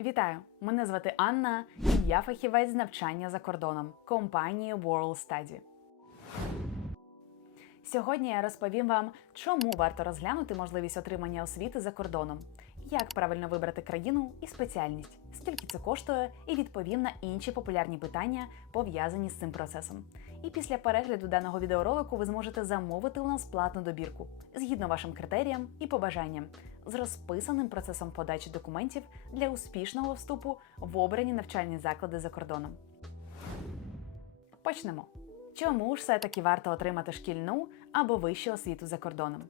Вітаю! Мене звати Анна, і я фахівець з навчання за кордоном компанії World Study. Сьогодні я розповім вам, чому варто розглянути можливість отримання освіти за кордоном, як правильно вибрати країну і спеціальність, скільки це коштує, і відповім на інші популярні питання, пов'язані з цим процесом. І після перегляду даного відеоролику ви зможете замовити у нас платну добірку згідно вашим критеріям і побажанням з розписаним процесом подачі документів для успішного вступу в обрані навчальні заклади за кордоном. Почнемо. Чому ж все-таки варто отримати шкільну або вищу освіту за кордоном?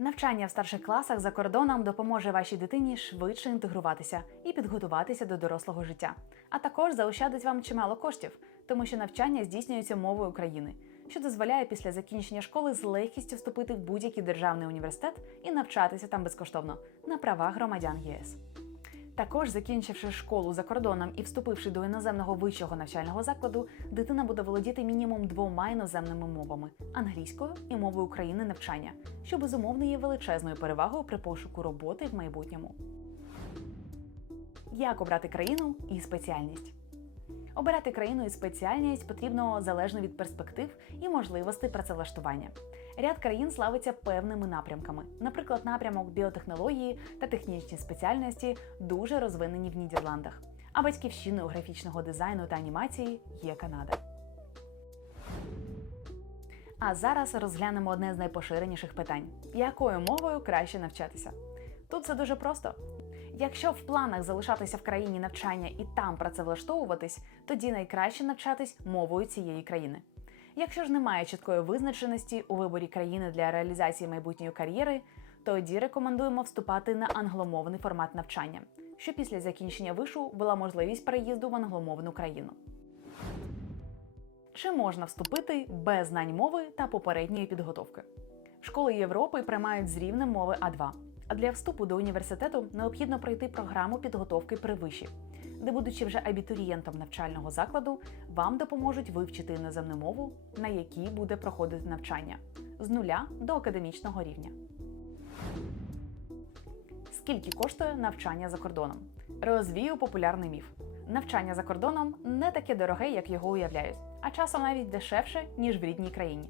Навчання в старших класах за кордоном допоможе вашій дитині швидше інтегруватися і підготуватися до дорослого життя, а також заощадить вам чимало коштів, тому що навчання здійснюється мовою України, що дозволяє після закінчення школи з легкістю вступити в будь-який державний університет і навчатися там безкоштовно на правах громадян ЄС. Також, закінчивши школу за кордоном і вступивши до іноземного вищого навчального закладу, дитина буде володіти мінімум двома іноземними мовами англійською і мовою України навчання, що безумовно є величезною перевагою при пошуку роботи в майбутньому. Як обрати країну і спеціальність? Обирати країну і спеціальність потрібно залежно від перспектив і можливостей працевлаштування. Ряд країн славиться певними напрямками. Наприклад, напрямок біотехнології та технічні спеціальності дуже розвинені в Нідерландах. А батьківщиною графічного дизайну та анімації є Канада. А зараз розглянемо одне з найпоширеніших питань: якою мовою краще навчатися? Тут все дуже просто. Якщо в планах залишатися в країні навчання і там працевлаштовуватись, тоді найкраще навчатись мовою цієї країни. Якщо ж немає чіткої визначеності у виборі країни для реалізації майбутньої кар'єри, тоді рекомендуємо вступати на англомовний формат навчання, що після закінчення вишу була можливість переїзду в англомовну країну. Чи можна вступити без знань мови та попередньої підготовки? Школи Європи приймають з рівнем мови А2, а для вступу до університету необхідно пройти програму підготовки при виші, де, будучи вже абітурієнтом навчального закладу, вам допоможуть вивчити іноземну мову, на якій буде проходити навчання з нуля до академічного рівня. Скільки коштує навчання за кордоном? Розвію популярний міф. Навчання за кордоном не таке дороге, як його уявляють, а часом навіть дешевше, ніж в рідній країні.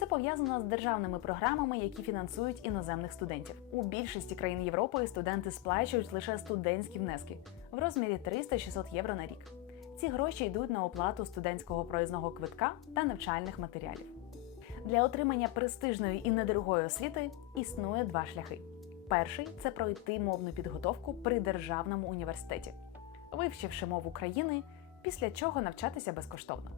Це пов'язано з державними програмами, які фінансують іноземних студентів. У більшості країн Європи студенти сплачують лише студентські внески в розмірі 300-600 євро на рік. Ці гроші йдуть на оплату студентського проїзного квитка та навчальних матеріалів. Для отримання престижної і недорогої освіти існує два шляхи. Перший це пройти мовну підготовку при державному університеті, вивчивши мову країни, після чого навчатися безкоштовно.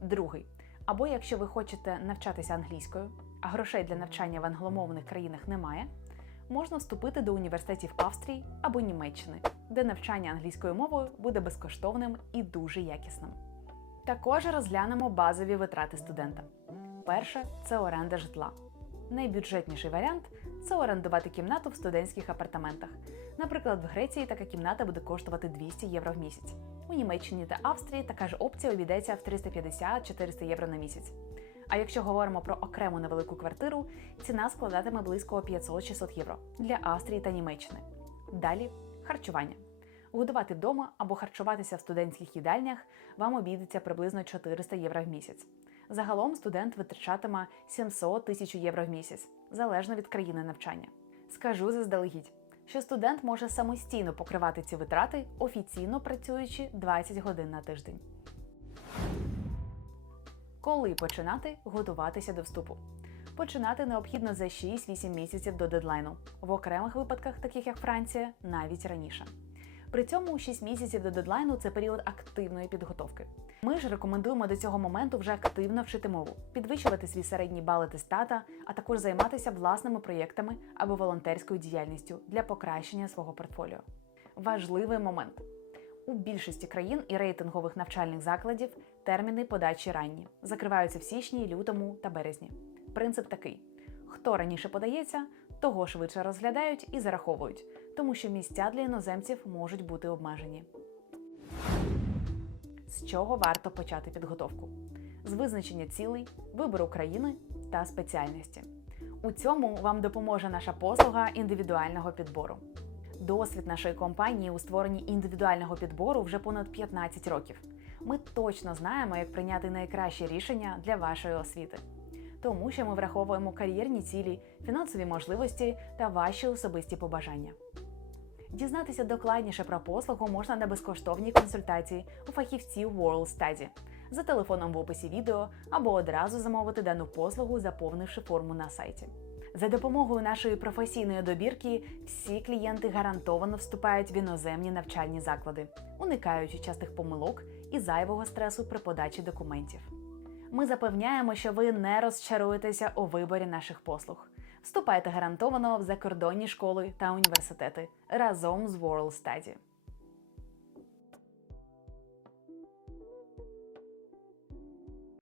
Другий або якщо ви хочете навчатися англійською, а грошей для навчання в англомовних країнах немає, можна вступити до університетів Австрії або Німеччини, де навчання англійською мовою буде безкоштовним і дуже якісним. Також розглянемо базові витрати студента. Перше це оренда житла. Найбюджетніший варіант це орендувати кімнату в студентських апартаментах. Наприклад, в Греції така кімната буде коштувати 200 євро в місяць. У Німеччині та Австрії така ж опція обійдеться в 350-400 євро на місяць. А якщо говоримо про окрему невелику квартиру, ціна складатиме близько 500-600 євро для Австрії та Німеччини. Далі харчування. Годувати вдома або харчуватися в студентських їдальнях вам обійдеться приблизно 400 євро в місяць. Загалом студент витрачатиме 700 тисяч євро в місяць, залежно від країни навчання. Скажу заздалегідь, що студент може самостійно покривати ці витрати, офіційно працюючи 20 годин на тиждень. Коли починати готуватися до вступу? Починати необхідно за 6-8 місяців до дедлайну, в окремих випадках, таких як Франція, навіть раніше. При цьому 6 місяців до дедлайну це період активної підготовки. Ми ж рекомендуємо до цього моменту вже активно вчити мову, підвищувати свій середній бал атестата, а також займатися власними проєктами або волонтерською діяльністю для покращення свого портфоліо. Важливий момент. У більшості країн і рейтингових навчальних закладів терміни подачі ранні закриваються в січні, лютому та березні. Принцип такий: хто раніше подається, того швидше розглядають і зараховують, тому що місця для іноземців можуть бути обмежені. З чого варто почати підготовку? З визначення цілей, вибору країни та спеціальності. У цьому вам допоможе наша послуга індивідуального підбору. Досвід нашої компанії у створенні індивідуального підбору вже понад 15 років. Ми точно знаємо, як прийняти найкраще рішення для вашої освіти. Тому що ми враховуємо кар'єрні цілі, фінансові можливості та ваші особисті побажання. Дізнатися докладніше про послугу можна на безкоштовній консультації у фахівців World Study за телефоном в описі відео або одразу замовити дану послугу, заповнивши форму на сайті. За допомогою нашої професійної добірки всі клієнти гарантовано вступають в іноземні навчальні заклади, уникаючи частих помилок і зайвого стресу при подачі документів. Ми запевняємо, що ви не розчаруєтеся у виборі наших послуг. Вступайте гарантовано в закордонні школи та університети разом з World Study.